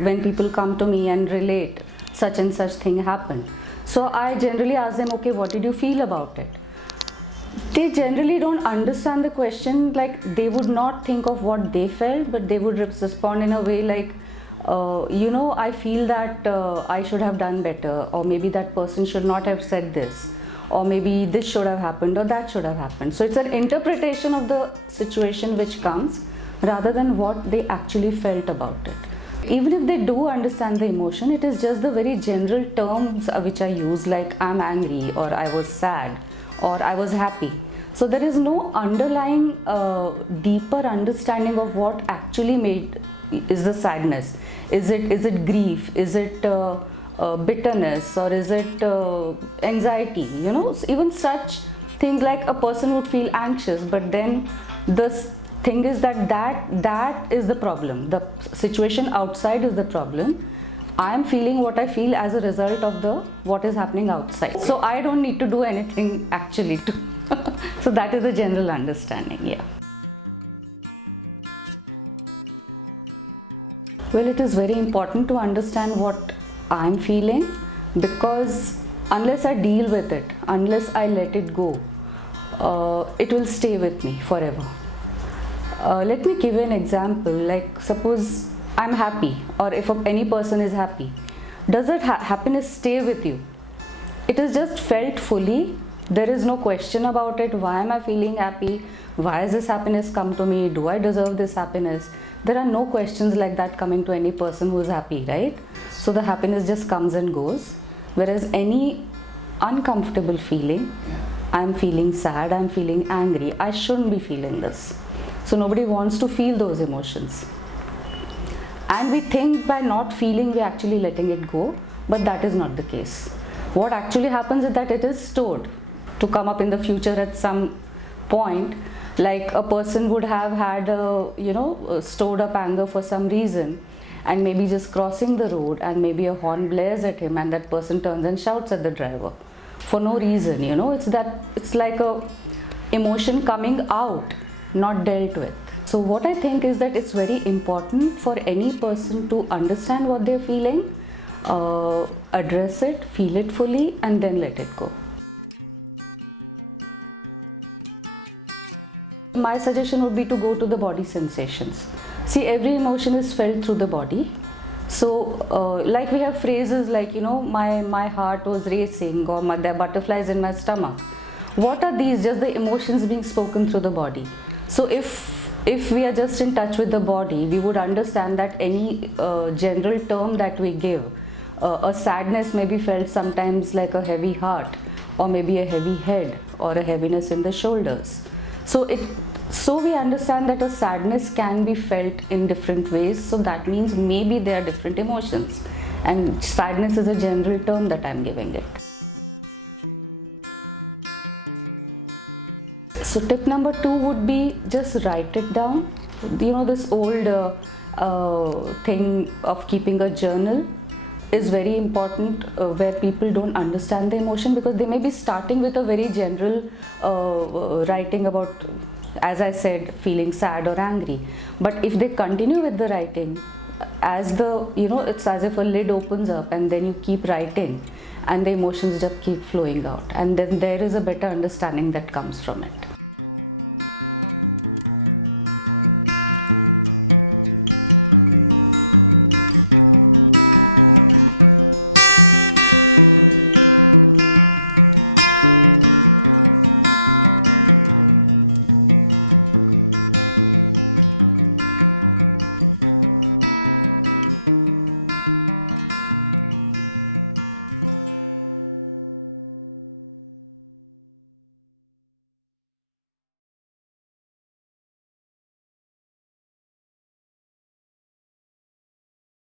when people come to me and relate such and such thing happened. So I generally ask them, okay, what did you feel about it? They generally don't understand the question. Like, they would not think of what they felt, but they would respond in a way like, I feel that I should have done better, or maybe that person should not have said this, or maybe this should have happened or that should have happened. So it's an interpretation of the situation which comes rather than what they actually felt about it. Even if they do understand the emotion, it is just the very general terms which I use, like I'm angry, or I was sad, or I was happy. So there is no underlying deeper understanding of what actually is the sadness. Is it grief? Is it bitterness, or is it anxiety? Even such things, like a person would feel anxious, but then the thing is that is the problem. The situation outside is the problem. I am feeling what I feel as a result of what is happening outside. So I don't need to do anything actually to. So that is the general understanding, yeah. Well, it is very important to understand what I'm feeling, because unless I deal with it, unless I let it go, it will stay with me forever. Let me give you an example. Like, suppose I'm happy, or if any person is happy, does that happiness stay with you? It is just felt fully. There is no question about it. Why am I feeling happy? Why has this happiness come to me? Do I deserve this happiness? There are no questions like that coming to any person who is happy, right? So the happiness just comes and goes. Whereas any uncomfortable feeling, I'm feeling sad, I'm feeling angry, I shouldn't be feeling this. So nobody wants to feel those emotions. And we think by not feeling, we're actually letting it go, but that is not the case. What actually happens is that it is stored to come up in the future at some point. Like, a person would have had stored up anger for some reason, and maybe just crossing the road, and maybe a horn blares at him, and that person turns and shouts at the driver for no reason. It's like a emotion coming out, not dealt with. So what I think is that it's very important for any person to understand what they're feeling, address it, feel it fully, and then let it go. My suggestion would be to go to the body sensations. See, every emotion is felt through the body. So like we have phrases like, my heart was racing, or there are butterflies in my stomach. What are these? Just the emotions being spoken through the body. So if we are just in touch with the body, we would understand that any general term that we give, a sadness may be felt sometimes like a heavy heart, or maybe a heavy head, or a heaviness in the shoulders. So we understand that a sadness can be felt in different ways. So that means maybe there are different emotions, and sadness is a general term that I'm giving it. So tip number 2 would be just write it down. This old thing of keeping a journal is very important, where people don't understand the emotion, because they may be starting with a very general writing about, as I said, feeling sad or angry. But if they continue with the writing, it's as if a lid opens up, and then you keep writing, and the emotions just keep flowing out, and then there is a better understanding that comes from it.